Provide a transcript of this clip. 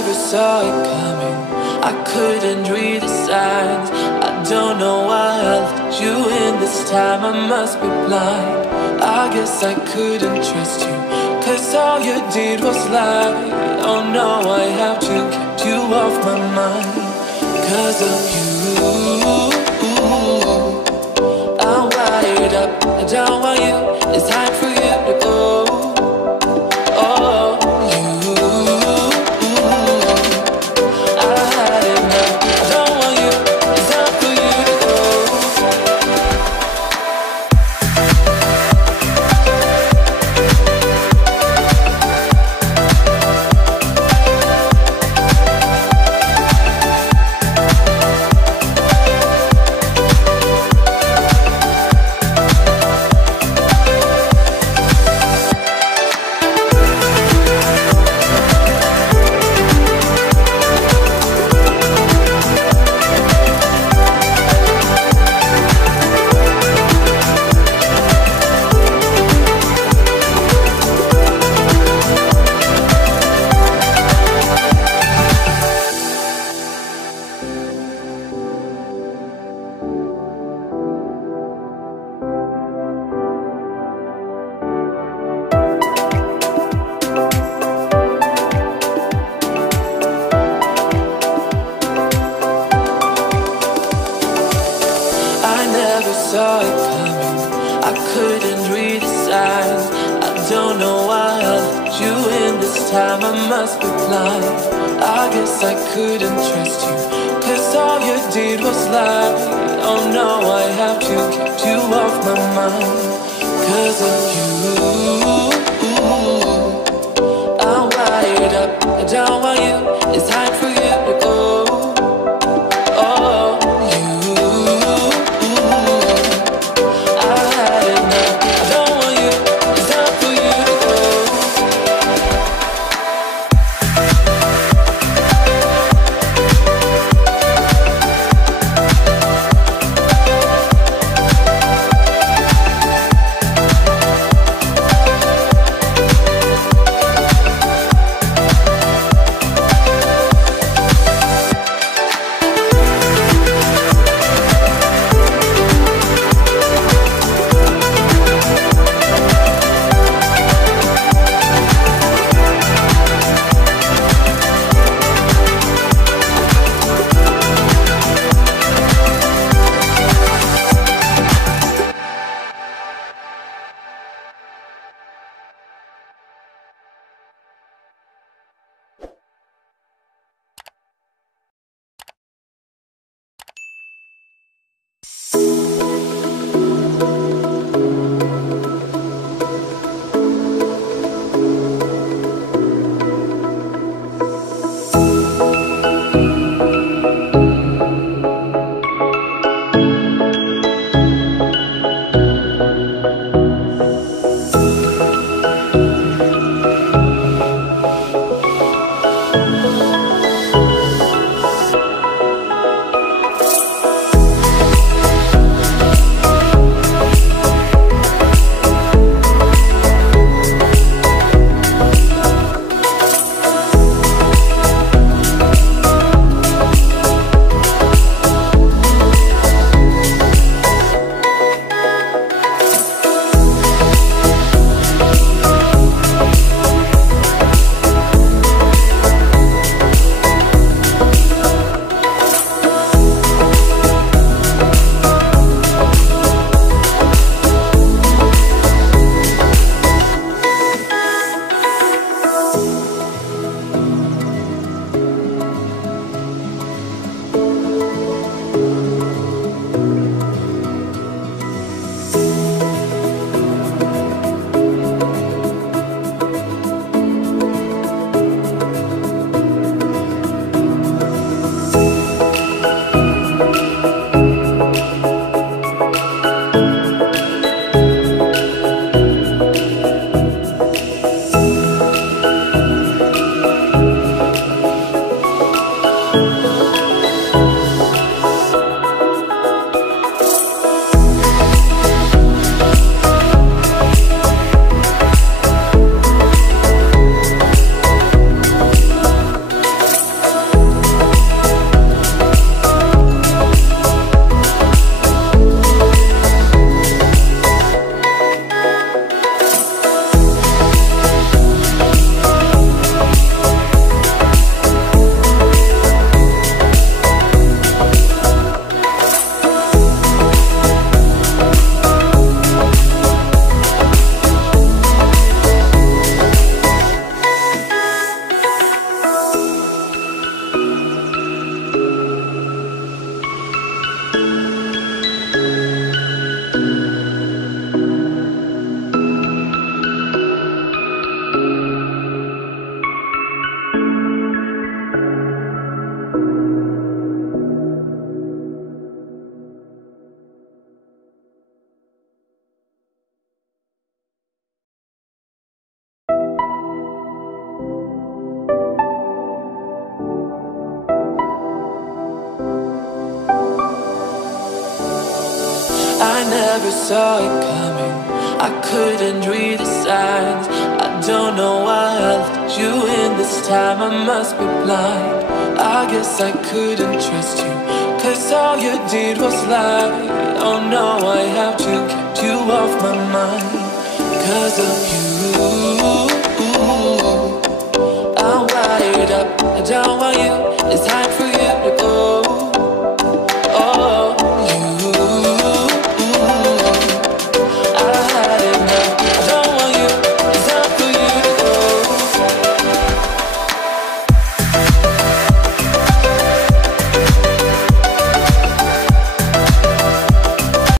never saw it coming. I couldn't read the signs. I don't know why I let you in this time. I must be blind. I guess I couldn't trust you, 'cause all you did was lie. Oh no, I have to keep you off my mind. 'Cause of you, I'm wired up. I don't want you. It's time for you to go. Oh, you, I had enough. I don't want you. It's time for you to go. Saw it coming. I couldn't read the signs. I don't know why I let you in this time. I must be blind. I guess I couldn't trust you, 'cause all you did was lie. Oh no, I have to keep you off my mind. 'Cause of you, I'm wired up. I don't want you. It's time for you to go. Oh, never saw it coming. I couldn't read the signs. I don't know why I let you in this time. I must be blind. I guess I couldn't trust you, 'cause all you did was lie. Oh no, I have to keep you off my mind. 'Cause of you, I'm wired up. I don't want you. It's time for